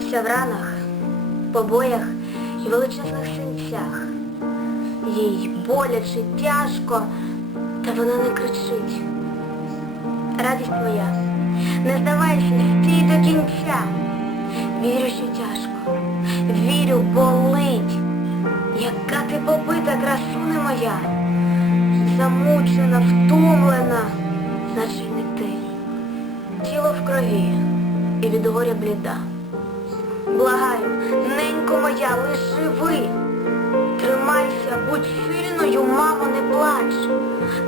Вся в ранах, побоях і величезних синцях. Їй боляче, тяжко, та вона не кричить. Радість моя, не здавайся, стій до кінця. Вірю, що тяжко, вірю, болить. Яка ти побита, красуне моя, замучена, втомлена, наче не ти. Тіло в крові від горя бліда. Благаю, ненько моя, лиш живи. Тримайся, будь сильною, мамо, не плач.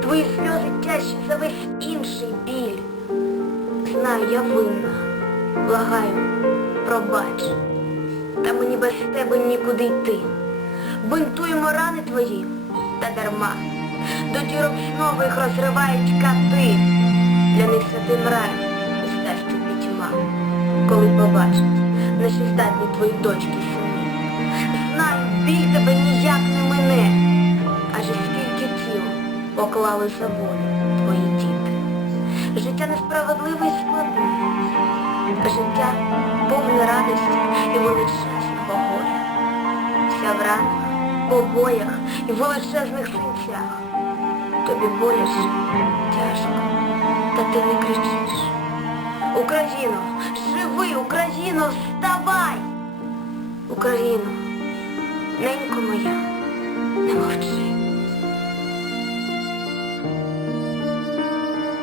Твої сльози тяжчі за весь інший біль. Знаю, я винна. Благаю, пробач. Та мені без тебе нікуди йти. Бинтуємо рани твої, та дарма. До дірок знову їх розривають кати. Для них святим раєм. Коли побачать, на що здатні твої дочки сини. Знаю, біль тебе ніяк не мине, адже скільки тіл поклали за волю твої діти. Життя несправедливе і складне, життя повне радості і величезного горя. Вся в ранах, побоях і величезних синцях. Тобі боляче, тяжко, та ти не кричиш. Україно, живи, Україно, вставай! Україно, ненько моя, не мовчи.